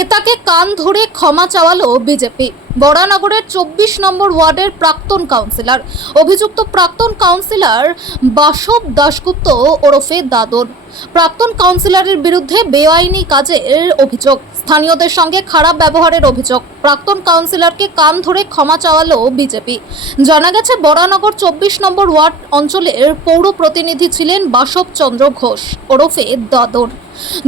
নেতাকে কান ধরে ক্ষমা চাওয়ালো বিজেপি। বরানগরের 24 নম্বর ওয়ার্ডের প্রাক্তন কাউন্সিলর, অভিযুক্ত প্রাক্তন কাউন্সিলর বাসব দাশগুপ্ত ওরফে দাদর। প্রাক্তন কাউন্সিলরের বিরুদ্ধে বেআইনি কাজের অভিযোগ, স্থানীয়দের সঙ্গে খারাপ ব্যবহারের অভিযোগ। প্রাক্তন কাউন্সিলরকে কান ধরে ক্ষমা চাওয়ালো বিজেপি। জানা গেছে, বরানগর 24 নম্বর ওয়ার্ড অঞ্চলের পৌর প্রতিনিধি ছিলেন বাসব চন্দ্র ঘোষ ওরফে দাদর।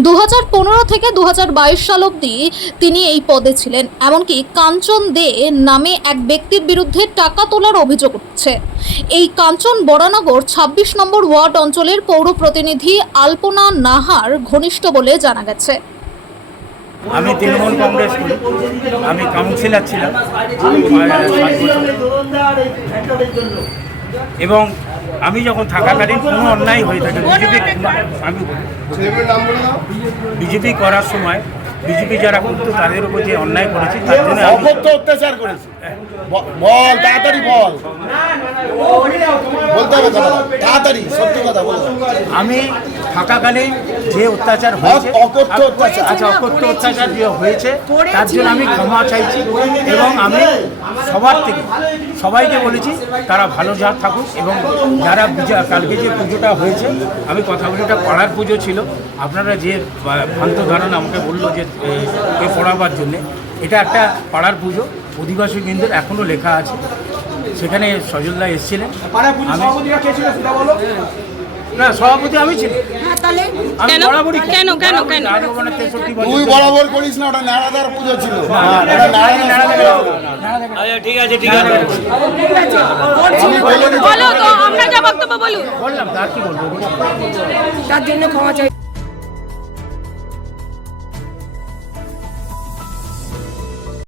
2015 থেকে 2022 সাল অবধি তিনি এই পদে ছিলেন। এমনকি কাঞ্চন দে নামে এক ব্যক্তির বিরুদ্ধে টাকা তোলার অভিযোগ উঠছে। এই কাঞ্চন বরানগর 26 নম্বর ওয়ার্ড অঞ্চলের পৌর প্রতিনিধি আলপনা নাহার ঘনিষ্ঠ বলে জানা গেছে। আমি তৃণমূল কংগ্রেস করি, আমি কাউন্সিলর ছিলাম এবং আমি যখন থাকাকালীন কোনো অন্যায় হয়ে থাকে বিজেপি করার সময় বিজেপি যারা করতো তাদের উপর যে অন্যায় করেছে তার জন্য অত্যাচার করেছে। বল তাড়াতাড়ি বল, বলতে হবে তাড়াতাড়ি, সত্যি কথা বল। আমি থাকাকালীন যে অত্যাচার হয়েছে, অকথ্য অত্যাচার যে হয়েছে তার জন্য আমি ক্ষমা চাইছি এবং আমি সবার থেকে সবাইকে বলেছি তারা ভালো যা থাকুক এবং যারা কালকে যে পুজোটা হয়েছে, আমি কথা বলি এটা পাড়ার পুজো ছিল। আপনারা যে ভ্রান্ত ধারণা আমাকে বললো যে এ পড়াবার জন্যে, এটা একটা পাড়ার পুজো। অধিবাসী কেন্দ্রের এখনও লেখা আছে, সেখানে সজলদা এসেছিলেন। না, সভাপতি আমি ছিলাম। তুই বরাবর করিস না, ওটা নারাদার পুজো ছিল। ঠিক আছে, ঠিক আছে, বলো তো, আমরা যা বক্তব্য বলুন, বললাম তার কি বলবো, তার জন্য ক্ষমা চাই।